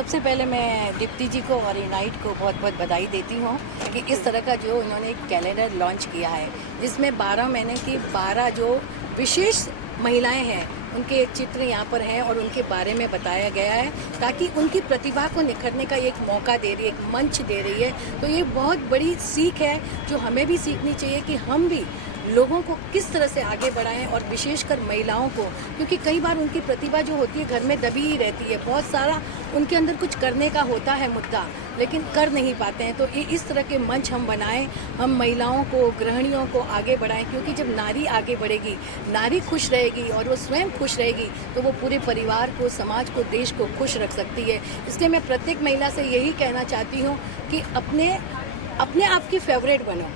सबसे पहले मैं दीप्ति जी को और यूनाइट को बहुत बहुत बधाई देती हूँ कि इस तरह का जो इन्होंने एक कैलेंडर लॉन्च किया है, जिसमें 12 महीने की 12 जो विशेष महिलाएं हैं उनके चित्र यहाँ पर हैं और उनके बारे में बताया गया है, ताकि उनकी प्रतिभा को निखरने का एक मौका दे रही है, एक मंच दे रही है। तो ये बहुत बड़ी सीख है जो हमें भी सीखनी चाहिए कि हम भी लोगों को किस तरह से आगे बढ़ाएं, और विशेषकर महिलाओं को, क्योंकि कई बार उनकी प्रतिभा जो होती है घर में दबी ही रहती है। बहुत सारा उनके अंदर कुछ करने का होता है मुद्दा, लेकिन कर नहीं पाते हैं। तो इस तरह के मंच हम बनाएं, हम महिलाओं को, गृहिणियों को आगे बढ़ाएं, क्योंकि जब नारी आगे बढ़ेगी, नारी खुश रहेगी और वो स्वयं खुश रहेगी, तो वो पूरे परिवार को, समाज को, देश को खुश रख सकती है। इसलिए मैं प्रत्येक महिला से यही कहना चाहती हूँ कि अपने आप की फेवरेट बनो,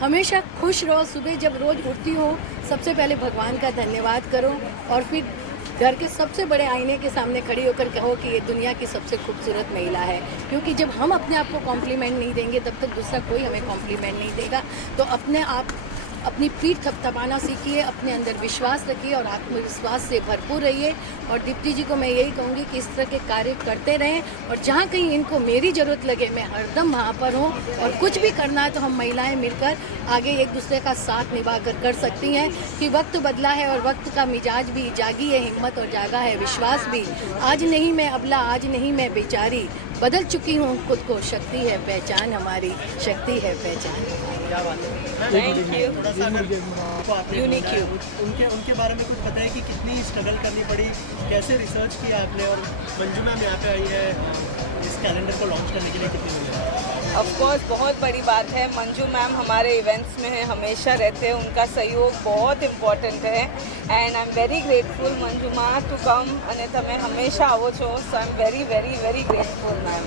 हमेशा खुश रहो। सुबह जब रोज़ उठती हो, सबसे पहले भगवान का धन्यवाद करो और फिर घर के सबसे बड़े आईने के सामने खड़ी होकर कहो कि ये दुनिया की सबसे खूबसूरत महिला है। क्योंकि जब हम अपने आप को कॉम्प्लीमेंट नहीं देंगे, तब तक दूसरा कोई हमें कॉम्प्लीमेंट नहीं देगा। तो अपने आप अपनी पीठ थपथपाना सीखिए, अपने अंदर विश्वास रखिए और आत्मविश्वास से भरपूर रहिए। और दीप्ति जी को मैं यही कहूँगी कि इस तरह के कार्य करते रहें, और जहाँ कहीं इनको मेरी ज़रूरत लगे मैं हरदम वहाँ पर हूँ। और कुछ भी करना है तो हम महिलाएं मिलकर आगे एक दूसरे का साथ निभा कर सकती हैं। कि वक्त बदला है और वक्त का मिजाज भी, जागी है हिम्मत और जागा है विश्वास भी। आज नहीं मैं अबला, आज नहीं मैं बेचारी, बदल चुकी हूँ खुद को, शक्ति है पहचान हमारी, शक्ति है पहचान। Thank you. यूनिक यू, उनके बारे में कुछ पता है कि कितनी स्ट्रगल करनी पड़ी, कैसे रिसर्च किया आपने, और मंजू मैम यहाँ पे आई है इस कैलेंडर को लॉन्च करने के लिए, कितनी मिली? ऑफ कोर्स बहुत बड़ी बात है। मंजू मैम हमारे इवेंट्स में है, हमेशा रहते हैं, उनका सहयोग बहुत इम्पोर्टेंट है। And I am very grateful Manju माँ टू कम, અને તમે હંમેશા આવો છો, so I am very very very grateful ma'am.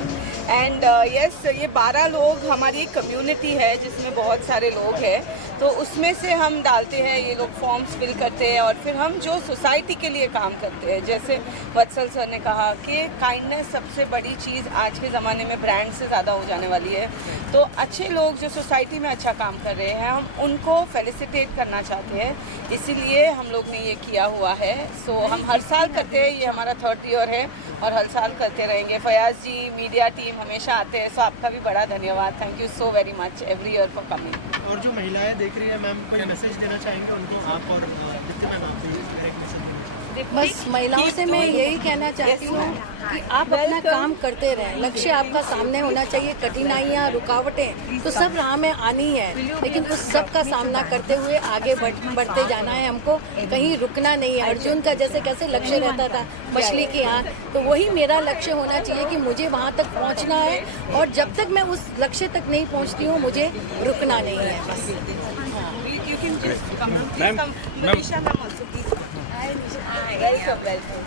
And yes, ये 12 लोग हमारी एक कम्युनिटी है जिसमें बहुत सारे लोग हैं, तो उसमें से हम डालते हैं, ये लोग फॉर्म्स फिल करते हैं और फिर हम जो सोसाइटी के लिए काम करते हैं, जैसे वत्सल सर ने कहा कि काइंडनेस सबसे बड़ी चीज़ आज के ज़माने में ब्रांड से ज़्यादा हो जाने वाली है। तो अच्छे लोग जो सोसाइटी में अच्छा काम कर रहे हैं, हम उनको फेलिसिटेट करना चाहते हैं, इसीलिए हम लोग ने ये किया हुआ है। सो हम हर साल करते हैं, ये हमारा 3rd ईयर है और हर साल करते रहेंगे। फयाज जी, मीडिया टीम हमेशा आते हैं, सो आपका भी बड़ा धन्यवाद। Thank you so very much every year for coming. और जो महिलाएं देख रही है मैम, कोई मैसेज देना चाहेंगे उनको आप, और दीप्ति मैम आप डायरेक्ट मैसेज? बस महिलाओं से मैं यही कहना चाहती हूँ कि आप अपना काम करते रहें, लक्ष्य आपका सामने होना चाहिए। कठिनाइयाँ, रुकावटें तो सब राह में आनी है, लेकिन उस सब का सामना करते हुए आगे बढ़ते जाना है हमको, कहीं रुकना नहीं है। अर्जुन का जैसे कैसे लक्ष्य रहता था मछली की आँख, तो वही मेरा लक्ष्य होना चाहिए कि मुझे वहाँ तक पहुँचना है, और जब तक मैं उस लक्ष्य तक नहीं पहुँचती हूँ मुझे रुकना नहीं है। बस welcome welcome,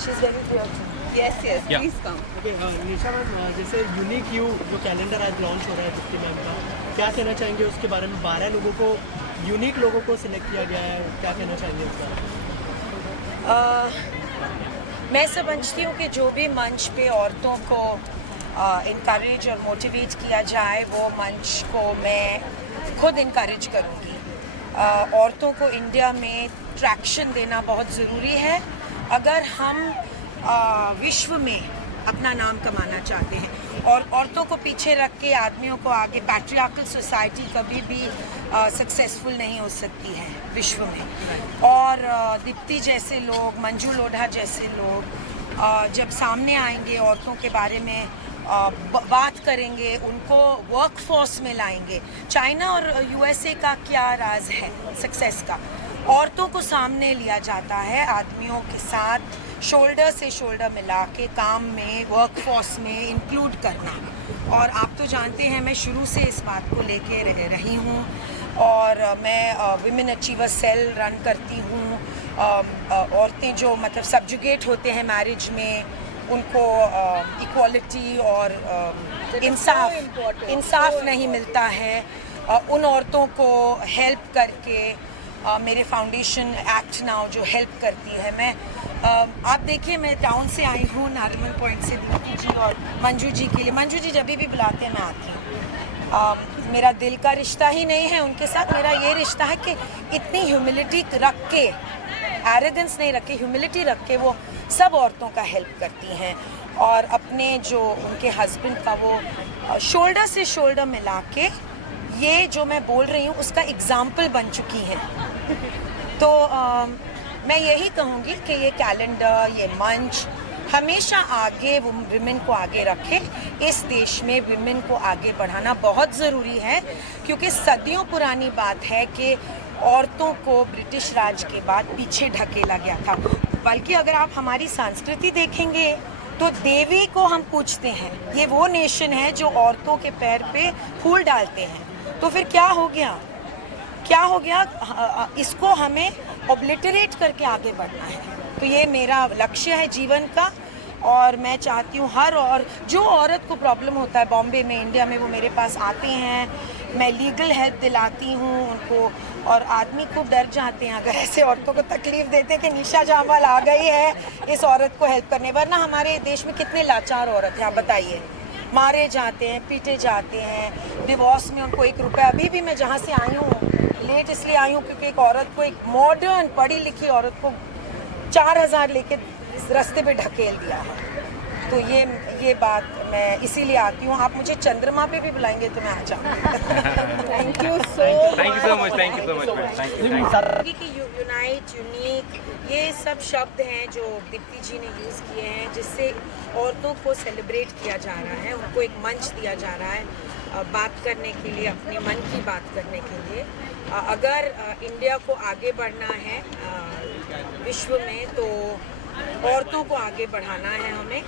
she is very beautiful. Yes yes, please come. Okay, Nisha ma'am, जैसे यूनिक यू जो कैलेंडर आज लॉन्च हो रहा है दीप्ति मैम का, क्या कहना चाहेंगे उसके बारे में? 12 लोगों को, यूनिक लोगों को सिलेक्ट किया गया है, क्या कहना चाहेंगे उसके बारे में? मैं समझती हूँ कि जो भी मंच पे औरतों को इनकरेज और मोटिवेट किया जाए, वो मंच को मैं खुद इनकरेज करूँगी। औरतों को इंडिया में ट्रैक्शन देना बहुत ज़रूरी है अगर हम विश्व में अपना नाम कमाना चाहते हैं। और औरतों को पीछे रख के आदमियों को आगे, पैट्रियार्कल सोसाइटी कभी भी सक्सेसफुल नहीं हो सकती है विश्व में। और दीप्ति जैसे लोग, मंजू लोढ़ा जैसे लोग जब सामने आएंगे, औरतों के बारे में बात करेंगे, उनको वर्कफोर्स में लाएंगे। चाइना और यूएसए का क्या राज है सक्सेस का? औरतों को सामने लिया जाता है, आदमियों के साथ शोल्डर से शोल्डर मिला के काम में, वर्कफोर्स में इंक्लूड करना। और आप तो जानते हैं मैं शुरू से इस बात को लेके रही हूँ, और मैं विमेन अचीवर सेल रन करती हूँ। औरतें जो मतलब सब्जुगेट होते हैं मैरिज में, उनको इक्वालिटी और इंसाफ नहीं मिलता है, उन औरतों को हेल्प करके मेरे फाउंडेशन एक्ट नाउ जो हेल्प करती है। मैं आप देखिए, मैं टाउन से आई हूँ, नारिमन पॉइंट से, दीप्ति जी और मंजू जी के लिए। मंजू जी जब भी बुलाते हैं मैं आती हूँ। मेरा दिल का रिश्ता ही नहीं है उनके साथ, मेरा ये रिश्ता है कि इतनी ह्यूमिलिटी रख के एरोगेंस नहीं रख के, ह्यूमिलिटी रख के वो सब औरतों का हेल्प करती हैं और अपने जो उनके हस्बैंड का वो शोल्डर से शोल्डर मिला के ये जो मैं बोल रही हूँ उसका एग्जाम्पल बन चुकी हैं। तो मैं यही कहूँगी कि ये कैलेंडर, ये मंच हमेशा आगे विमेन को आगे रखे। इस देश में विमेन को आगे बढ़ाना बहुत ज़रूरी है क्योंकि सदियों पुरानी बात है कि औरतों को ब्रिटिश राज के बाद पीछे ढकेला गया था। बल्कि अगर आप हमारी संस्कृति देखेंगे तो देवी को हम पूछते हैं। ये वो नेशन है जो औरतों के पैर पे फूल डालते हैं। तो फिर क्या हो गया, क्या हो गया? इसको हमें ऑब्लिटरेट करके आगे बढ़ना है। तो ये मेरा लक्ष्य है जीवन का और मैं चाहती हूँ हर और जो औरत को प्रॉब्लम होता है बॉम्बे में, इंडिया में, वो मेरे पास आते हैं, मैं लीगल हेल्प दिलाती हूँ उनको। और आदमी खूब डर जाते हैं अगर ऐसे औरतों को तकलीफ देते कि निशा जामवाल आ गई है इस औरत को हेल्प करने। वरना हमारे देश में कितने लाचार औरत हैं आप बताइए, मारे जाते हैं, पीटे जाते हैं, डिवोर्स में उनको 1 रुपया। अभी भी मैं जहाँ से आई हूँ लेट इसलिए आई हूँ क्योंकि एक औरत को, एक मॉडर्न पढ़ी लिखी औरत को 4000 लेके रास्ते पे ढकेल दिया है। तो ये बात मैं इसीलिए आती हूँ। आप मुझे चंद्रमा पे भी बुलाएंगे तो मैं आ जाऊँगी। Thank you so much. Thank you so much. कि यूनाइट, यूनिक, ये सब शब्द हैं जो दीप्ति जी ने यूज़ किए हैं जिससे औरतों को सेलिब्रेट किया जा रहा है, उनको एक मंच दिया जा रहा है बात करने के लिए, अपने मन की बात करने के लिए। अगर इंडिया को आगे बढ़ना है विश्व में तो औरतों को आगे बढ़ाना है हमें।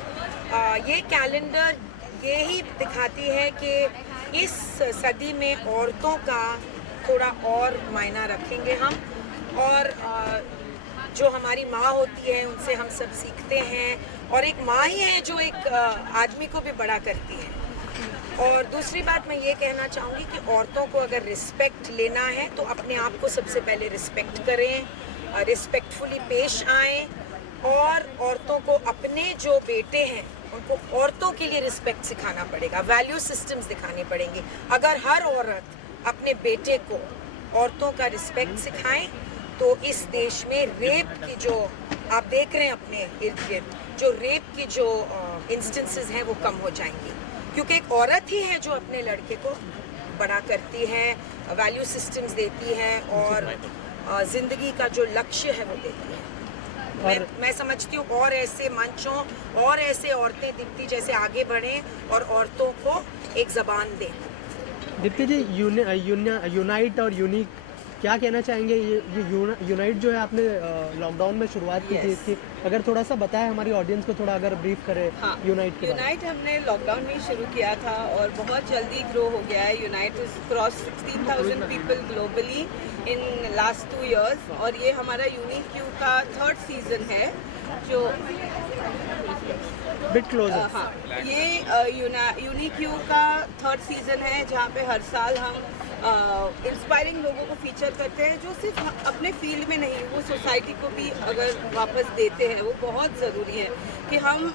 ये कैलेंडर ये ही दिखाती है कि इस सदी में औरतों का थोड़ा और मायना रखेंगे हम। और जो हमारी माँ होती है उनसे हम सब सीखते हैं और एक माँ ही है जो एक आदमी को भी बड़ा करती है। और दूसरी बात मैं ये कहना चाहूँगी कि औरतों को अगर रिस्पेक्ट लेना है तो अपने आप को सबसे पहले रिस्पेक्ट करें, रिस्पेक्टफुली पेश आएँ और औरतों को अपने जो बेटे हैं उनको औरतों के लिए रिस्पेक्ट सिखाना पड़ेगा, वैल्यू सिस्टम्स दिखाने पड़ेंगे। अगर हर औरत अपने बेटे को औरतों का रिस्पेक्ट सिखाएं तो इस देश में रेप की जो आप देख रहे हैं अपने इर्द गिर्द, जो रेप की जो इंस्टेंसेस हैं वो कम हो जाएंगी क्योंकि एक औरत ही है जो अपने लड़के को बड़ा करती है, वैल्यू सिस्टम्स देती है और ज़िंदगी का जो लक्ष्य है वो देती है। मैं समझती हूँ और ऐसे मंचों और ऐसे औरतें दीप्ति जैसे आगे बढ़ें और औरतों को एक ज़बान दें। दीप्ति जी, यूनाइट और यूनिक क्या कहना चाहेंगे? ये यूनाइट जो है आपने लॉकडाउन में शुरुआत की थी इसकी, अगर थोड़ा सा बताएं हमारी ऑडियंस को, थोड़ा अगर ब्रीफ करें। हाँ, यूनाइट के यूनाइट हमने लॉकडाउन में ही शुरू किया था और बहुत जल्दी ग्रो हो गया है। Unite is cross 16,000 people globally in last 2 years और ये हमारा यूनिक क्यू का 3rd सीजन है जो बिट क्लोजर। हाँ, ये यूनिक क्यू का 3rd सीजन है जहाँ पे हर साल हम इंस्पायरिंग लोगों को फीचर करते हैं जो सिर्फ अपने फील्ड में नहीं, वो सोसाइटी को भी अगर वापस देते हैं। वो बहुत ज़रूरी है कि हम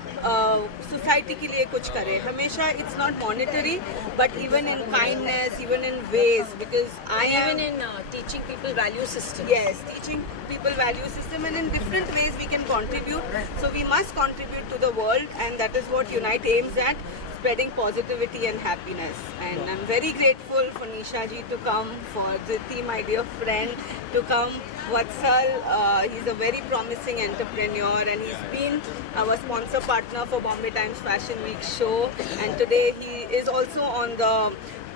सोसाइटी के लिए कुछ करें हमेशा। It's not monetary but even in kindness, even in ways, because I am in teaching people value system. yes, teaching people value system and in different ways we can contribute. So we must contribute to the world and that is what Unite aims at, spreading positivity and happiness. And I'm very grateful for Nisha ji to come, for Diti, my dear friend, to come. Vatsal, he's a very promising entrepreneur and he's been our sponsor partner for Bombay Times Fashion Week show. And today he is also on the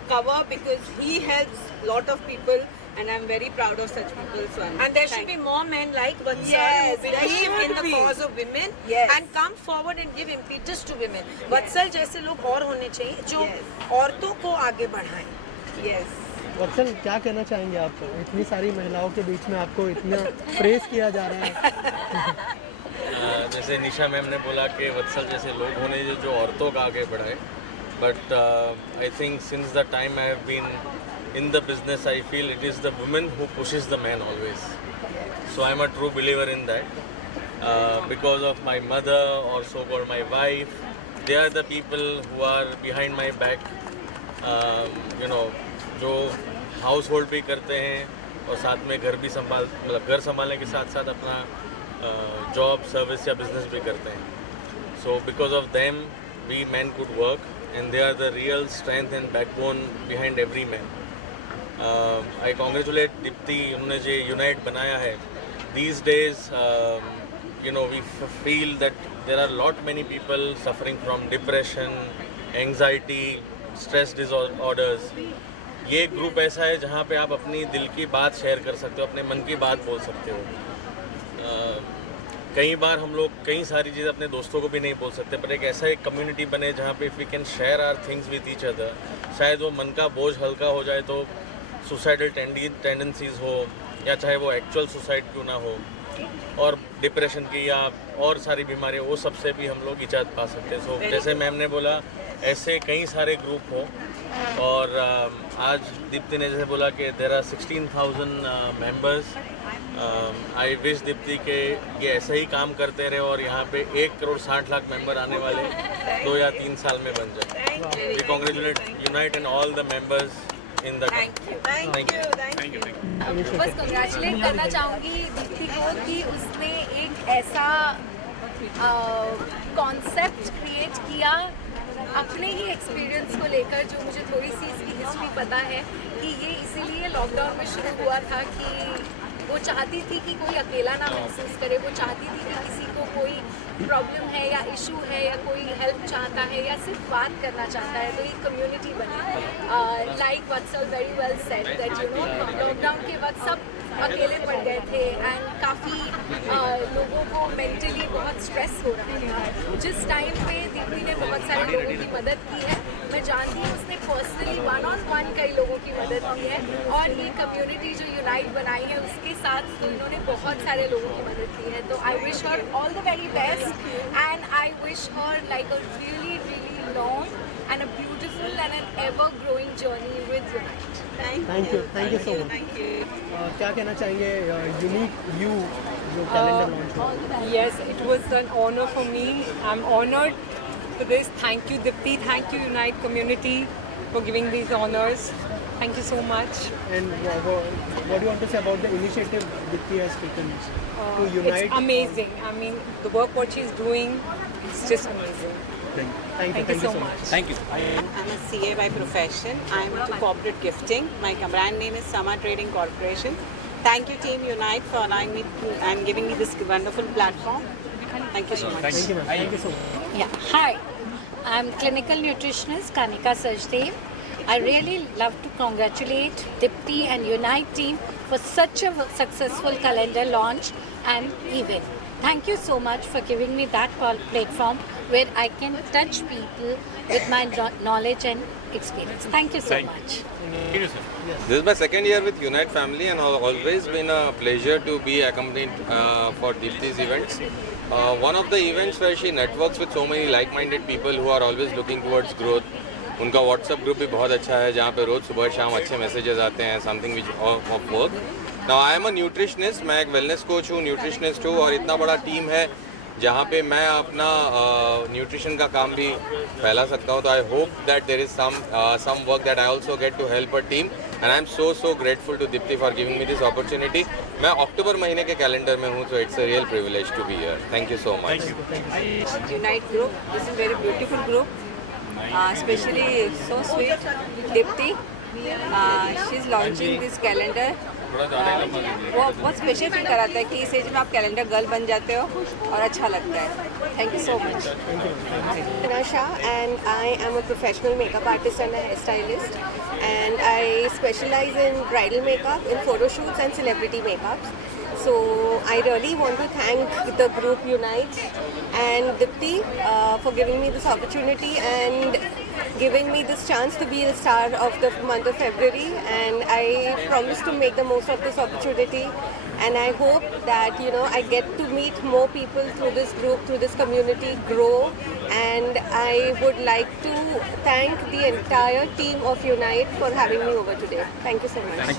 cover because he helps a lot of people and I'm very proud of such people. So And there should be more men like Vatsal Yes, who there believe should in the be. cause of women Yes. and come forward and give impetus to women. Vatsal जैसे लोग और होने चाहिए जो Yes. औरतों को आगे बढ़ाएं। yes. वत्सल, क्या कहना चाहेंगे आप? इतनी सारी महिलाओं के बीच में आपको इतना प्रेस किया जा रहा है। जैसे निशा मैम ने बोला कि वत्सल जैसे लोग होने जो औरतों का आगे बढ़ाए, but I think since the time I have been in the business, I feel it is the woman who pushes the man always. So I'm a true believer in that. Because of my mother or so-called my wife, they are the people who are behind my back. You know, जो household भी करते हैं, और साथ में घर भी मतलब घर संभालने के साथ साथ अपना जॉब, सर्विस या बिजनेस भी करते हैं. So because of them, we men could work, and they are the real strength and backbone behind every man. I congratulate Dipti, उन्होंने जो Unite बनाया है. These days, we feel that there are lot many people suffering from depression, anxiety, stress disorders. ये group ऐसा है जहाँ पे आप अपनी दिल की बात शेयर कर सकते हो, अपने मन की बात बोल सकते हो. कई बार हम लोग कई सारी चीज़ें अपने दोस्तों को भी नहीं बोल सकते, पर एक ऐसा एक कम्युनिटी बने जहाँ पे if we can share our things with each other, शायद वो मन का बोझ हल्का हो जाए. तो सुसाइडल टेंडेंसीज़ हो या चाहे वो एक्चुअल सुसाइड क्यों ना हो, और डिप्रेशन की या और सारी बीमारियाँ, वो सबसे भी हम लोग इजाद पा सकते हैं. सो जैसे मैम ने बोला, ऐसे कई सारे ग्रुप हो. और आज दीप्ति ने जैसे बोला कि there are 16,000 members. I wish Deepti के ये ऐसे ही काम करते रहे और यहाँ पे 1,60,00,000 मेंबर आने वाले 2 या 3 साल में बन जाए. We congratulate unite and all the members in the. Thank you. बस कंग्रेचुलेट करना चाहूँगी दीप्ति को कि उसने एक ऐसा कॉन्सेप्ट क्रिएट किया अपने ही एक्सपीरियंस को लेकर, जो मुझे थोड़ी सी इसकी हिस्ट्री पता है कि ये इसीलिए लॉकडाउन में शुरू हुआ था कि वो चाहती थी कि कोई अकेला ना महसूस करे. वो चाहती थी कि किसी को कोई प्रॉब्लम है या इशू है या कोई हेल्प चाहता है या सिर्फ बात करना चाहता है, तो एक कम्युनिटी बने. Like Vatsal very well said that lockdown के वक्त सब अकेले पड़ गए थे एंड काफ़ी लोगों को मेंटली बहुत स्ट्रेस हो रहा था. जिस टाइम पे दीप्ति ने बहुत सारे लोगों की मदद की है, मैं जानती हूँ उसने पर्सनली 1-on-1 कई लोगों की मदद की है. और ये कम्युनिटी जो यूनाइट बनाई है उसके साथ तो इन्होंने बहुत सारे लोगों की मदद की है. तो I wish her all the very best and I wish her like a really really long and a beautiful and an ever growing journey with Unite. Thank you so much. क्या कहना चाहेंगे यूनिक यू जो calendar launch हुआ? Yes, it was an honor for me. I'm honored for this. Thank you, Dipti. Thank you, Unite community, for giving these honors. Thank you so much. And what do you want to say about the initiative Dipti has taken to unite? It's amazing. I mean, the work what she's doing, it's just amazing. Thank you so much. Thank you. I'm a CA by profession. I'm into corporate gifting. My brand name is Sama Trading Corporation. Thank you, Team Unite, for allowing me and giving me this wonderful platform. Thank you so much. Thank you, ma'am. Thank you so much. Yeah, hi. I'm clinical nutritionist Kanika Sajdev. I really love to congratulate Dipti and Unite team for such a successful calendar launch and event. Thank you so much for giving me that platform where I can touch people with my knowledge and experience. Thank you so much. This is my second year with Unite family and always been a pleasure to be accompanied for Dipti's events. One of the events where she networks with so many like-minded people who are always looking towards growth. उनका WhatsApp group भी बहुत अच्छा है जहाँ पे रोज़ सुबह शाम अच्छे मैसेजेस आते हैं, something which of work. Now I am a nutritionist, मैं एक वेलनेस कोच हूँ, न्यूट्रिशनिस्ट हूँ, और इतना बड़ा टीम है जहाँ पे मैं अपना न्यूट्रिशन का काम भी फैला सकता हूँ. तो I hope that there is some work that I also get to help a team and I am so grateful to Deepti for giving me this opportunity. मैं अक्टूबर महीने के कैलेंडर में हूँ, तो it's a real privilege to be here. Thank you so much. Unite group. This is very beautiful group. Especially so sweet, Dipti. She's launching this calendar. वो बहुत special feel कराता है कि इस एज में आप कैलेंडर गर्ल बन जाते हो और अच्छा लगता है. Thank you so much. Nasha, and I am a professional makeup artist and a hairstylist, and I specialize in bridal makeup, in photo shoots and celebrity makeups. So I really want to thank the group Unite and Dipti for giving me this opportunity and giving me this chance to be the star of the month of February, and I promise to make the most of this opportunity, and I hope that I get to meet more people through this group, through this community, grow, and I would like to thank the entire team of Unite for having me over today. Thank you so much.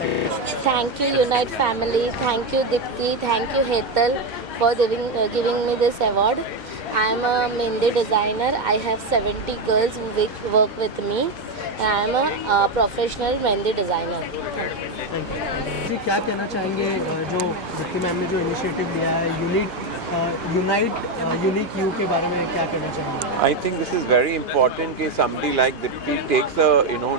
Thank you, Unite family. Thank you, Dipti. Thank you, Hetal, for giving me this award. I am a Mehndi designer. I have 70 girls who work with me, I am a professional mehndi designer. जी क्या कहना चाहेंगे जो Deepti ma'am ने जो initiative लिया है unique you के बारे में क्या कहना चाहेंगे? I think this is very important कि somebody like Dipti takes a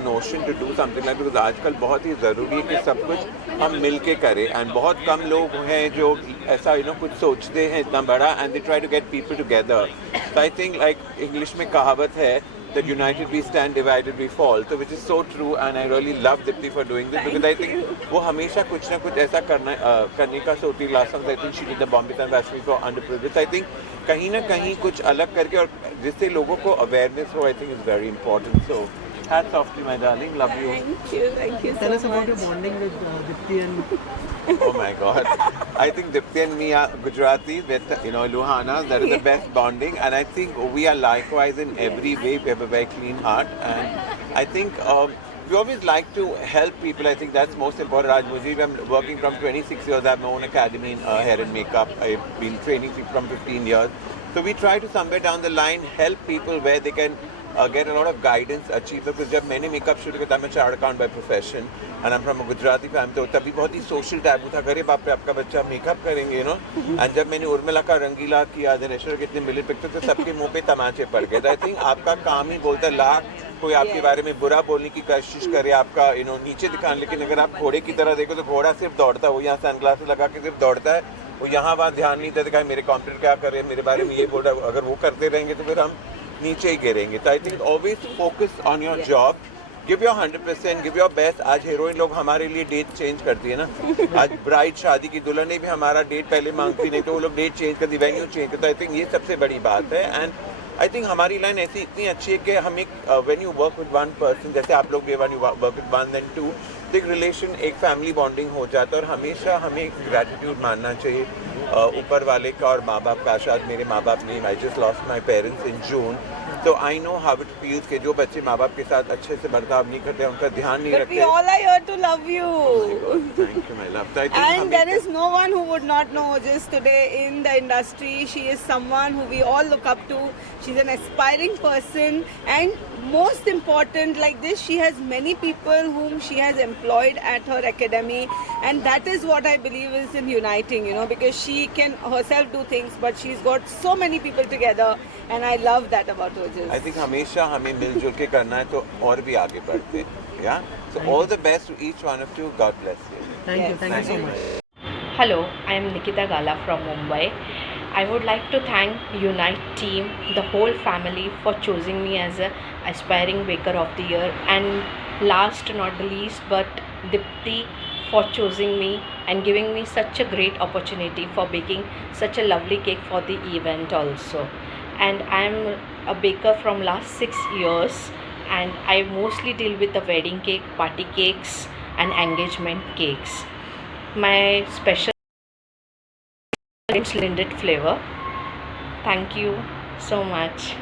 notion to do something like, because आजकल बहुत ही ज़रूरी है कि सब कुछ हम मिल के करें, and बहुत कम लोग हैं जो ऐसा कुछ सोचते हैं इतना बड़ा, and they try to get people together. So I think like English में कहावत है that united we stand, divided we fall, so which is so true, and I really love Dipti for doing this because I think वो हमेशा कुछ ना कुछ ऐसा करने का सोचती. Last time I think she did the Bombay Anniversary for underprivileged. I think कहीं ना कहीं कुछ अलग करके और जिससे लोगों को awareness हो, I think is very important. So hats off to my darling, love you. Thank you Tell so us about much. your bonding with Dipti and Oh my God! I think Dipti and me are Gujarati with Luhana. That is the best bonding, and I think we are likewise in every way. We have a very clean heart, and I think we always like to help people. I think that's most important. Rajmuji, I'm working from 26 years. I have my own academy in hair and makeup. I've been training people from 15 years. So we try to somewhere down the line help people where they can get a lot of guidance achieve. Because जब मैंने makeup शुरू किया था, मैं chartered account by profession, and I'm from a Gujarati family, तो तभी बहुत ही social taboo था. अरे बाप रे आपका बच्चा makeup करेंगे, and जब मैंने उर्मिला का रंगीला किया, दिनेश्वर के इतने मिले पिक्चर, तो सबके मुंह पे तमाचे पड़ गए. तो I think आपका काम ही बोलता है, लाख कोई आपके बारे में बुरा बोलने की कोशिश करे, आपका नीचे दिखाने, लेकिन अगर आप घोड़े की तरह देखो तो घोड़ा सिर्फ दौड़ता है, वो यहाँ सनग्लासेस लगा के सिर्फ दौड़ता है, वो यहाँ वहाँ ध्यान नहीं देता मेरे कॉम्पिटिटर क्या कर रहे हैं, मेरे बारे में ये बोल रहा है. अगर वो करते रहेंगे तो फिर हम नीचे ही गिरेंगे. तो I think always focus on your job, give your 100%, give your best. आज हीरोइन लोग हमारे लिए डेट चेंज करती है ना, आज ब्राइड शादी की दुल्हन ने भी हमारा डेट पहले मांगती, नहीं तो वो लोग डेट चेंज करती, वेन्यू चेंज करता. आई थिंक ये सबसे बड़ी बात है. एंड आई थिंक हमारी लाइन ऐसी इतनी अच्छी है कि हम एक when you work with one person, जैसे आप लोग one you work with one then two, एक रिलेशन, एक फैमिली बॉन्डिंग हो जाता है. और हमेशा हमें ग्रैटिट्यूड मानना चाहिए ऊपर वाले का और माँ बाप का. शायद मेरे माँ बाप ने, I just lost my parents in June, तो I know how it feels कि जो बच्चे माँ बाप के साथ अच्छे से बर्ताव नहीं करते, उनका ध्यान नहीं But रखते. we all are here to love you. Thank you, my love. So I think And there is no one who would not know just today in the industry. She is someone who we all look up to. She's an aspiring person, and most important, like this, she has many people whom she has employed at her academy, and that is what I believe is in uniting, because she can herself do things, but she's got so many people together, and I love that about her. I think हमेशा हमें मिलजुल के करना है तो और भी आगे बढ़ते हैं. Yeah. So all the best to each one of you. God bless you. thank you so much. Hello, I am Nikita Gala from Mumbai. I would like to thank Unite team, the whole family, for choosing me as a aspiring baker of the year, and last not the least but Dipti for choosing me and giving me such a great opportunity for baking such a lovely cake for the event also. And I am a baker from last 6 years, and I mostly deal with the wedding cake, party cakes and engagement cakes. My special is Lindt flavor. Thank you so much.